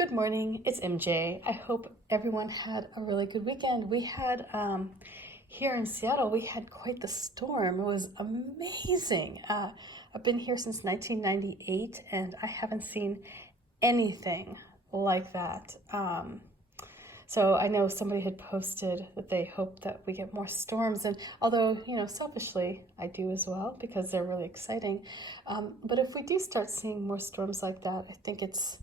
Good morning, it's MJ. I hope everyone had a really good weekend. We had, here in Seattle, we had quite the storm. It was amazing. I've been here since 1998 and I haven't seen anything like that. So I know somebody had posted that they hope that we get more storms, and although, selfishly, I do as well because they're really exciting. But if we do start seeing more storms like that, I think it's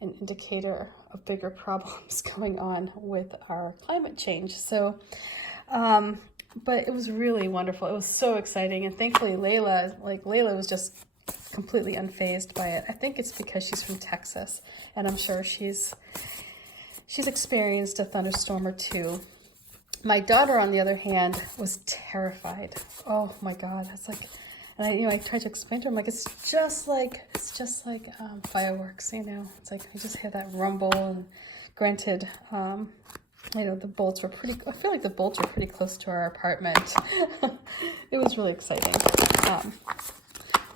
an indicator of bigger problems going on with our climate change. So, but it was really wonderful. It was so exciting. And thankfully, Layla was just completely unfazed by it. I think it's because she's from Texas, and I'm sure she's experienced a thunderstorm or two. My daughter, on the other hand, was terrified. Oh my God, it's like, and I tried to explain to her, I'm like, it's just like fireworks, It's like I just hear that rumble. And granted, the bolts were I feel like the bolts were pretty close to our apartment. It was really exciting.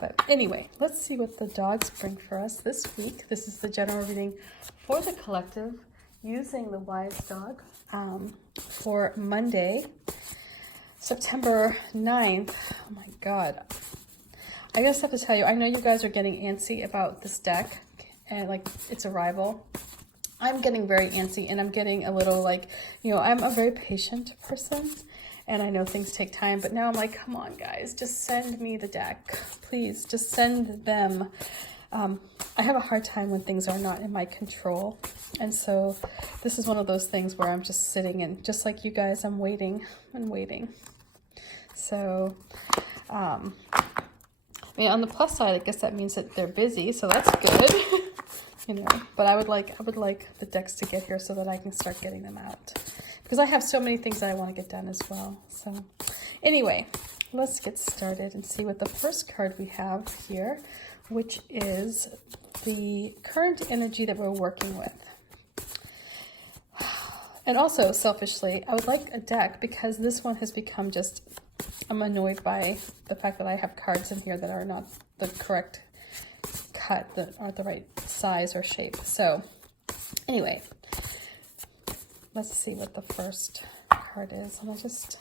But anyway, let's see what the dogs bring for us this week. This is the general reading for the collective using the whizz dog for Monday, September 9th. Oh my God. I just have to tell you, I know you guys are getting antsy about this deck and like its arrival. I'm getting very antsy and I'm getting a little I'm a very patient person and I know things take time, but now I'm like, come on guys, just send me the deck. Please, just send them. I have a hard time when things are not in my control. And so this is one of those things where I'm just sitting and just like you guys, I'm waiting and waiting. So, on the plus side, I guess that means that they're busy, so that's good. But I would like the decks to get here so that I can start getting them out, because I have so many things that I want to get done as well. So anyway, let's get started and see what the first card we have here, which is the current energy that we're working with. And also, selfishly, I would like a deck because this one has become I'm annoyed by the fact that I have cards in here that are not the correct cut, that aren't the right size or shape. So anyway, let's see what the first card is. I'm gonna just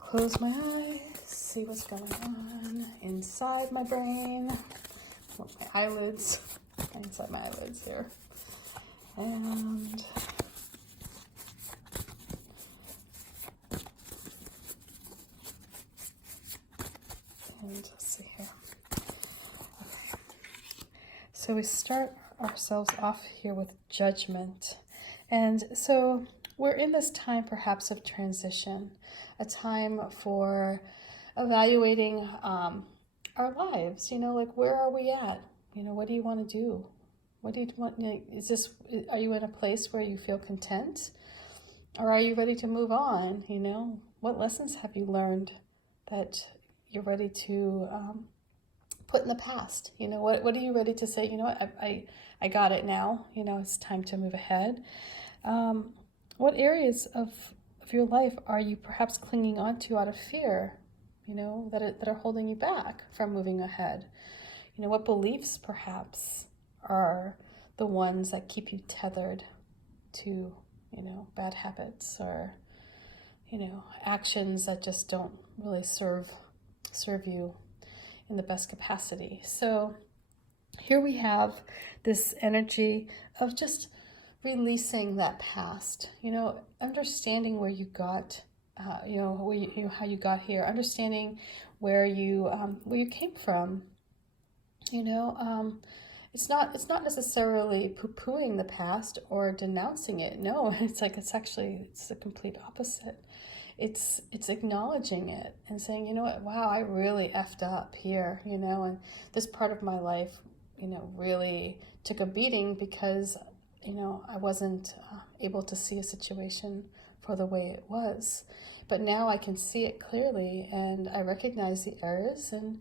close my eyes, see what's going on inside my brain. My eyelids, inside my eyelids here. And let's see here. Okay. So we start ourselves off here with judgment. And so we're in this time perhaps of transition, a time for evaluating our lives, where are we at? What do you want to do? What do you want? Are you in a place where you feel content? Or are you ready to move on? What lessons have you learned that you're ready to put in the past? What are you ready to say? I got it now. It's time to move ahead. What areas of your life are you perhaps clinging on to out of fear? That are holding you back from moving ahead. What beliefs perhaps are the ones that keep you tethered to, bad habits or, actions that just don't really serve you in the best capacity. So here we have this energy of just releasing that past, understanding where you got, how you got here, understanding where you came from. It's not necessarily poo-pooing the past or denouncing it. No, it's the complete opposite. It's acknowledging it and saying, you know what, wow, I really effed up here, and this part of my life, really took a beating because, I wasn't able to see a situation for the way it was. But now I can see it clearly and I recognize the errors and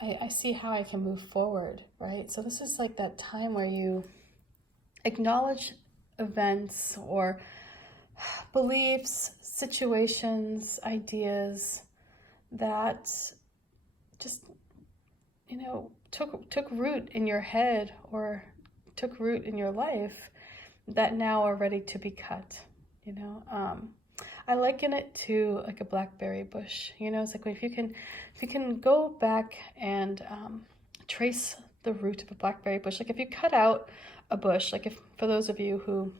I see how I can move forward, right? So this is like that time where you acknowledge events or beliefs, situations, ideas that just, took root in your head or took root in your life that now are ready to be cut. You know, I liken it to like a blackberry bush. You know, it's like if you can go back and trace the root of a blackberry bush. Like if you cut out a bush, like if for those of you who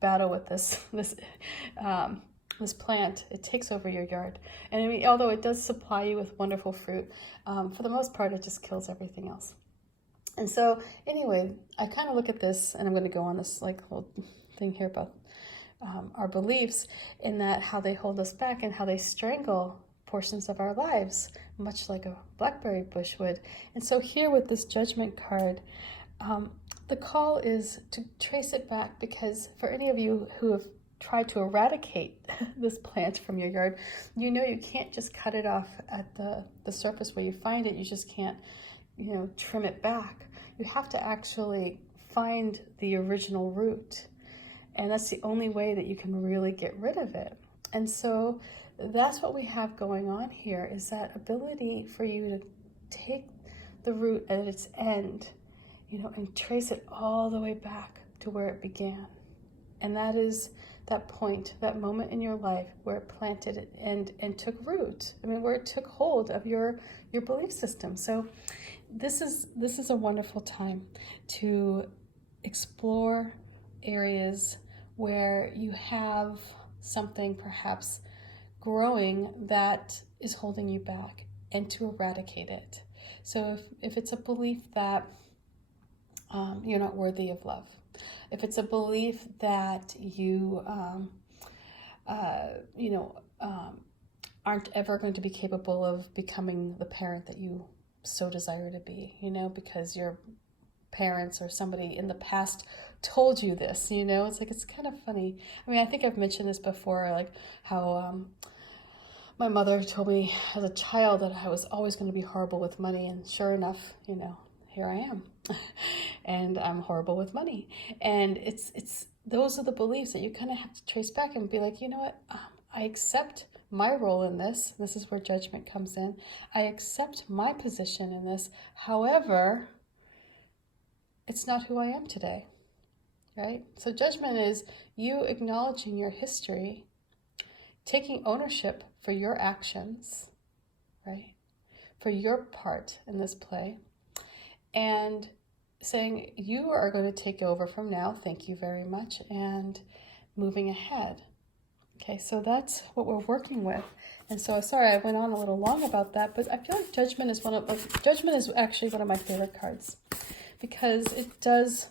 battle with this plant, it takes over your yard, and I mean, although it does supply you with wonderful fruit, for the most part, it just kills everything else. And so, anyway, I kind of look at this, and I'm going to go on this like whole thing here about our beliefs, in that how they hold us back and how they strangle portions of our lives, much like a blackberry bush would. And so here with this judgment card, the call is to trace it back, because for any of you who have tried to eradicate this plant from your yard, you know you can't just cut it off at the surface where you find it. You just can't, you know, trim it back. You have to actually find the original root. And that's the only way that you can really get rid of it. And so that's what we have going on here, is that ability for you to take the root at its end, you know, and trace it all the way back to where it began. And that is that point, that moment in your life where it planted and took root. I mean, where it took hold of your belief system. So this is a wonderful time to explore areas where you have something perhaps growing that is holding you back, and to eradicate it. So if it's a belief that you're not worthy of love, if it's a belief that you aren't ever going to be capable of becoming the parent that you so desire to be, you know, because your parents or somebody in the past told you this, you know, it's like, it's kind of funny. I mean, I think I've mentioned this before, like how my mother told me as a child that I was always going to be horrible with money, and sure enough, you know, here I am. And I'm horrible with money. And it's those are the beliefs that you kind of have to trace back and be like, you know what, I accept my role in this. This is where judgment comes in. I accept my position in this. However, it's not who I am today, right? So judgment is you acknowledging your history, taking ownership for your actions, right? For your part in this play, and saying, you are going to take over from now, thank you very much, and moving ahead. Okay, so that's what we're working with. And so, sorry, I went on a little long about that, but I feel like judgment is actually one of my favorite cards, because it does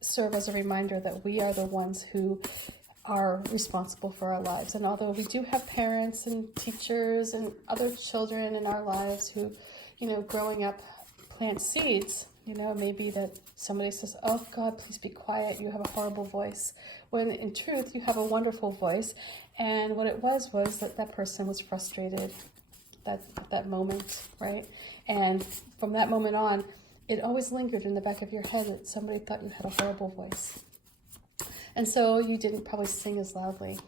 serve as a reminder that we are the ones who are responsible for our lives. And although we do have parents and teachers and other children in our lives who, you know, growing up plant seeds, you know, maybe that somebody says, oh God, please be quiet, you have a horrible voice. When in truth, you have a wonderful voice. And what it was that person was frustrated that moment, right? And from that moment on, it always lingered in the back of your head that somebody thought you had a horrible voice. And so you didn't probably sing as loudly.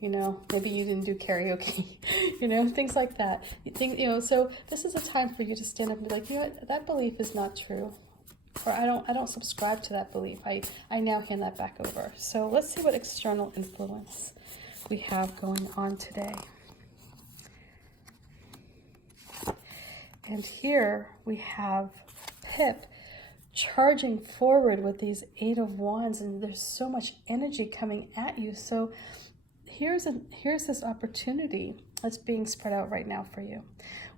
You know, maybe you didn't do karaoke, you know, things like that. So this is a time for you to stand up and be like, you know what, that belief is not true. Or I don't subscribe to that belief. I now hand that back over. So let's see what external influence we have going on today. And here we have Pip charging forward with these 8 of Wands, and there's so much energy coming at you. So here's this opportunity that's being spread out right now for you.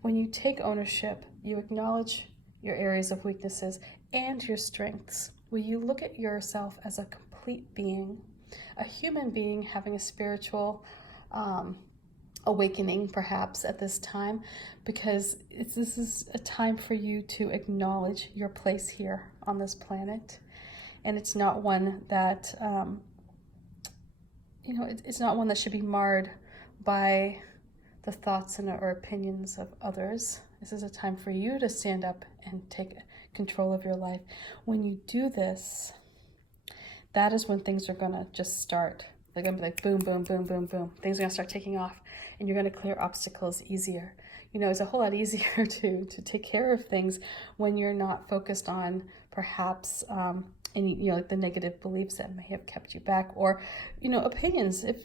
When you take ownership, you acknowledge your areas of weaknesses and your strengths. Where you look at yourself as a complete being, a human being having a spiritual awakening perhaps at this time, because this is a time for you to acknowledge your place here on this planet. And it's not one that it's not one that should be marred by the thoughts or opinions of others. This is a time for you to stand up and take control of your life. When you do this, that is when things are gonna just start. They're gonna be like boom, boom, boom, boom, boom. Things are gonna start taking off, and you're gonna clear obstacles easier. it's a whole lot easier to take care of things when you're not focused on perhaps any, like the negative beliefs that may have kept you back, or, opinions. If,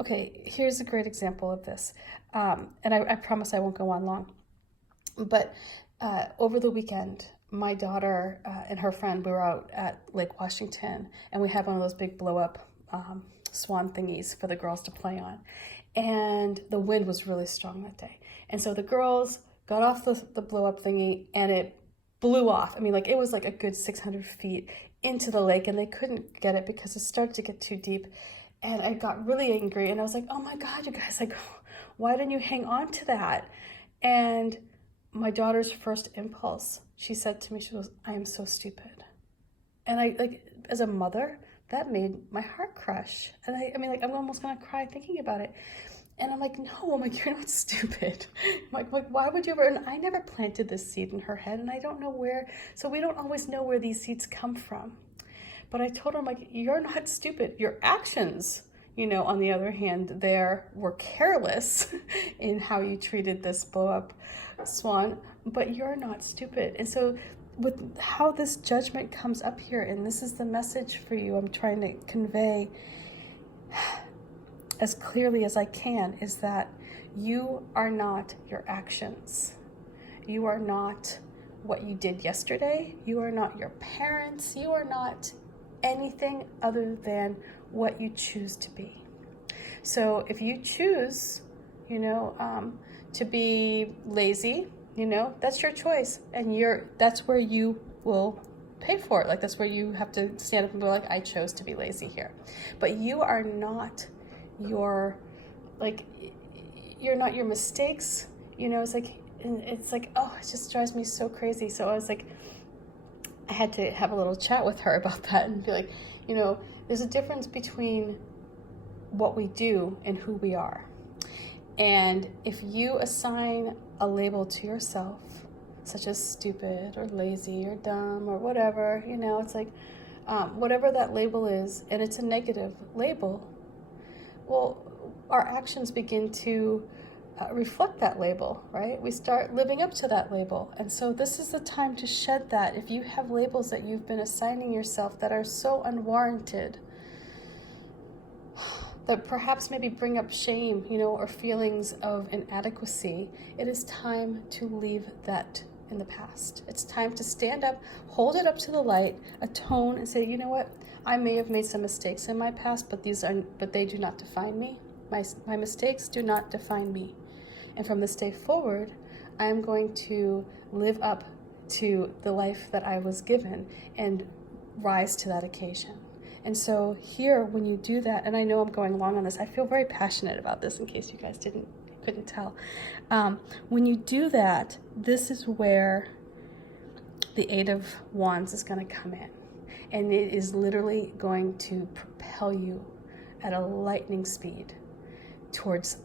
okay, here's a great example of this. And I promise I won't go on long. But over the weekend, my daughter and her friend, we were out at Lake Washington, and we had one of those big blow-up swan thingies for the girls to play on. And the wind was really strong that day. And so the girls got off the blow-up thingy, and it blew off. I mean, like, it was like a good 600 feet into the lake, and they couldn't get it because it started to get too deep. And I got really angry, and I was like, oh my God, you guys, like, why didn't you hang on to that? And my daughter's first impulse, she said to me, she goes, I am so stupid. And I, like, as a mother, that made my heart crush. And I mean, like, I'm almost gonna cry thinking about it. And I'm like, no, I'm like, you're not stupid. I'm like, why would you ever? And I never planted this seed in her head, and I don't know where, so we don't always know where these seeds come from. But I told her, I'm like, you're not stupid. Your actions, on the other hand, were careless in how you treated this blow-up swan, but you're not stupid. And so with how this judgment comes up here, and this is the message for you I'm trying to convey as clearly as I can, is that you are not your actions. You are not what you did yesterday. You are not your parents. You are not anything other than what you choose to be. So if you choose, to be lazy, that's your choice, and that's where you will pay for it. Like, that's where you have to stand up and go, like, I chose to be lazy here. But you are not you're not your mistakes. It's like, oh, it just drives me so crazy. So I was like, I had to have a little chat with her about that and be like, there's a difference between what we do and who we are. And if you assign a label to yourself, such as stupid or lazy or dumb or whatever, it's like, whatever that label is, and it's a negative label, well, our actions begin to reflect that label, right? We start living up to that label. And so this is the time to shed that. If you have labels that you've been assigning yourself that are so unwarranted, that perhaps maybe bring up shame, or feelings of inadequacy, it is time to leave that in the past. It's time to stand up, hold it up to the light, atone, and say, you know what? I may have made some mistakes in my past, but they do not define me. My mistakes do not define me. And from this day forward, I am going to live up to the life that I was given and rise to that occasion. And so here, when you do that, and I know I'm going long on this, I feel very passionate about this in case you guys couldn't tell. When you do that, this is where the Eight of Wands is going to come in. And it is literally going to propel you at a lightning speed towards,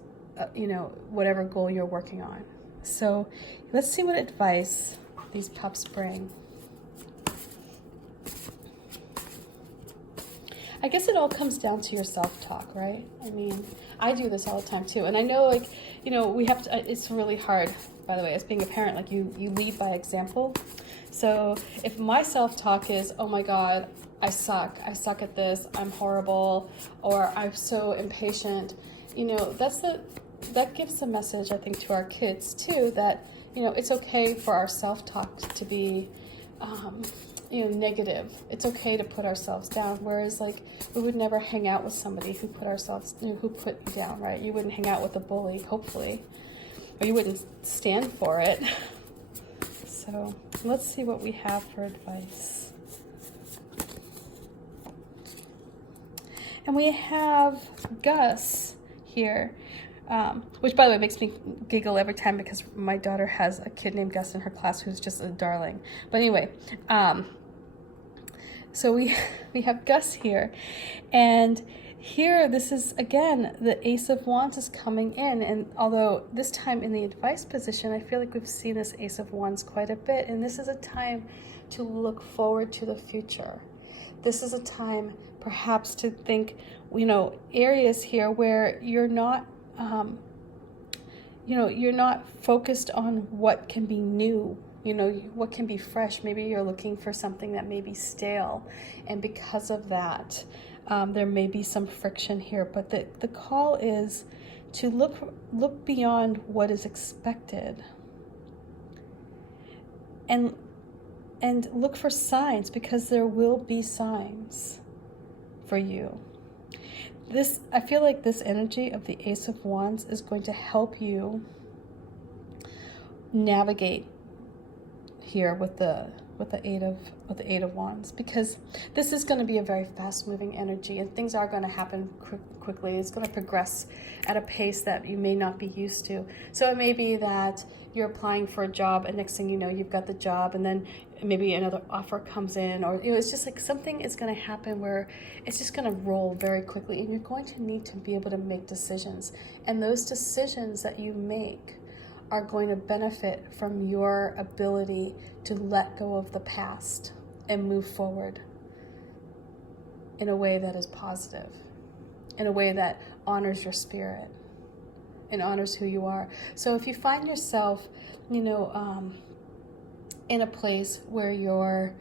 whatever goal you're working on. So let's see what advice these pups bring. I guess it all comes down to your self-talk, right? I mean, I do this all the time too. And I know, we have to, it's really hard, by the way, as being a parent, like you lead by example. So if my self-talk is, oh my God, I suck at this, I'm horrible, or I'm so impatient, that gives a message, I think, to our kids too, that, it's okay for our self-talk to be, negative. It's okay to put ourselves down. Whereas, like, we would never hang out with somebody who put you down, right? You wouldn't hang out with a bully, hopefully, or you wouldn't stand for it. So let's see what we have for advice. And we have Gus here, which, by the way, makes me giggle every time because my daughter has a kid named Gus in her class who's just a darling. But anyway, so we have Gus here, and here, this is, again, the Ace of Wands is coming in, and although this time in the advice position, I feel like we've seen this Ace of Wands quite a bit, and this is a time to look forward to the future. This is a time perhaps to think, areas here where you're not, you're not focused on what can be new, what can be fresh. Maybe you're looking for something that may be stale. And because of that, there may be some friction here. But the call is to look beyond what is expected. And look for signs, because there will be signs for you. I feel like this energy of the Ace of Wands is going to help you navigate here with the Eight of Wands, because this is going to be a very fast-moving energy, and things are going to happen quickly. It's going to progress at a pace that you may not be used to. So it may be that you're applying for a job, and next thing you know, you've got the job, and then maybe another offer comes in, or it's just like something is going to happen where it's just going to roll very quickly, and you're going to need to be able to make decisions. And those decisions that you make are going to benefit from your ability to let go of the past and move forward in a way that is positive, in a way that honors your spirit and honors who you are. So if you find yourself, in a place where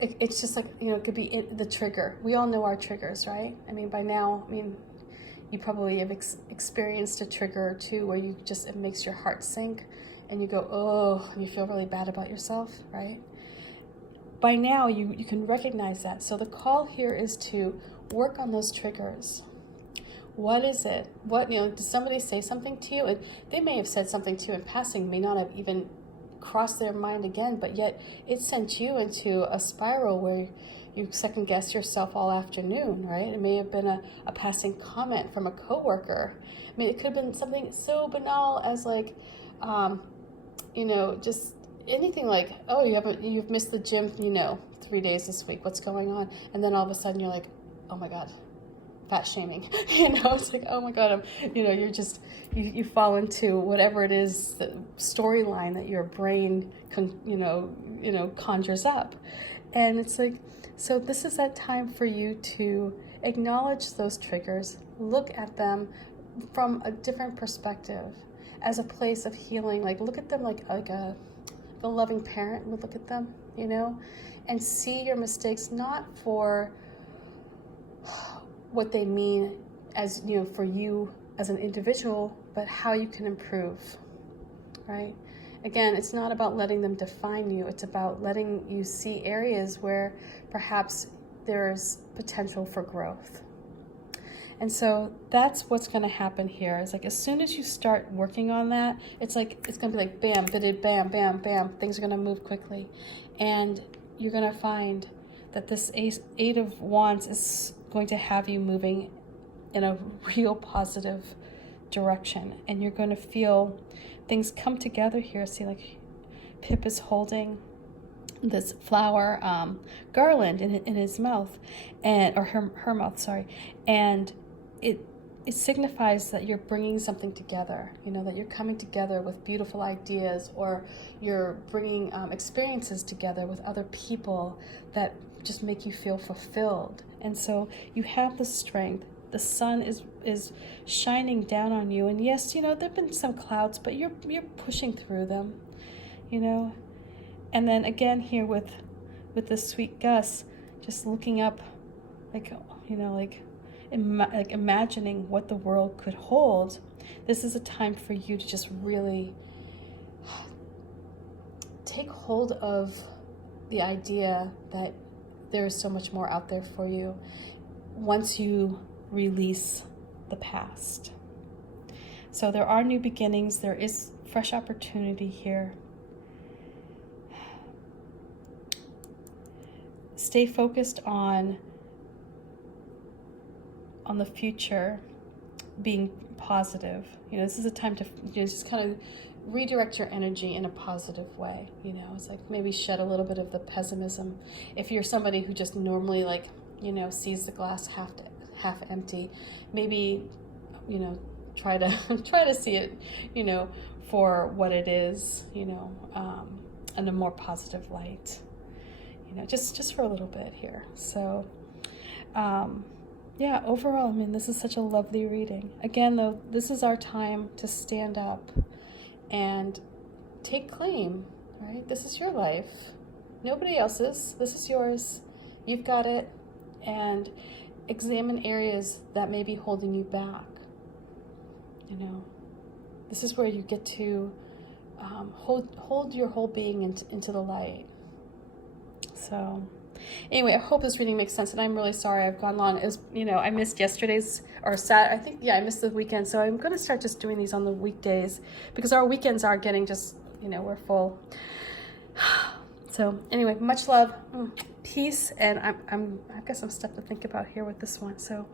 it's just like, it could be the trigger. We all know our triggers, right? By now, you probably have experienced a trigger or two where it makes your heart sink and you go, oh, and you feel really bad about yourself, right? By now, you can recognize that. So the call here is to work on those triggers. What is it? Did somebody say something to you? And they may have said something to you in passing, may not have even crossed their mind again, but yet it sent you into a spiral where you second guess yourself all afternoon, right? It may have been a passing comment from a coworker. It could have been something so banal as like, just anything like, oh, you've missed the gym, 3 days this week. What's going on? And then all of a sudden you're like, oh my God, fat shaming. It's like, oh my God, you fall into whatever it is, the storyline that your brain conjures up. And it's like, so this is that time for you to acknowledge those triggers, look at them from a different perspective, as a place of healing. Like, look at them like a loving parent would look at them, and see your mistakes not for what they mean as, for you as an individual, but how you can improve, right? Again, it's not about letting them define you. It's about letting you see areas where perhaps there's potential for growth. And so that's what's going to happen here. It's like, as soon as you start working on that, it's going to be like bam, bam, bam, bam. Things are going to move quickly. And you're going to find that this Eight of Wands is going to have you moving in a real positive direction. And you're going to feel things come together here. See, like Pip is holding this flower garland in his mouth, or her mouth, sorry. And it signifies that you're bringing something together, that you're coming together with beautiful ideas, or you're bringing experiences together with other people that just make you feel fulfilled. And so you have the strength. The sun is shining down on you, and yes, there've been some clouds, but you're pushing through them, And then again here with the sweet Gus, just looking up, like imagining what the world could hold. This is a time for you to just really take hold of the idea that there is so much more out there for you once you release the past. So there are new beginnings. There is fresh opportunity here. Stay focused on the future being positive. This is a time to just kind of redirect your energy in a positive way. It's like maybe shed a little bit of the pessimism. If you're somebody who just normally sees the glass half empty, maybe try to see it for what it is, in a more positive light, just for a little bit here. So yeah, overall, I mean, this is such a lovely reading. Again, though, this is our time to stand up and take claim, right? This is your life. Nobody else's. This is yours. You've got it. And examine areas that may be holding you back. You know, this is where you get to hold your whole being into the light. So anyway, I hope this reading makes sense, and I'm really sorry I've gone long. It was, you know, I missed yesterday's, or I think, yeah, I missed the weekend, so I'm going to start just doing these on the weekdays, because our weekends are getting just, you know, we're full. So anyway, much love, peace, and I guess I'm stuck to think about here with this one, so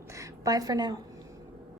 bye for now.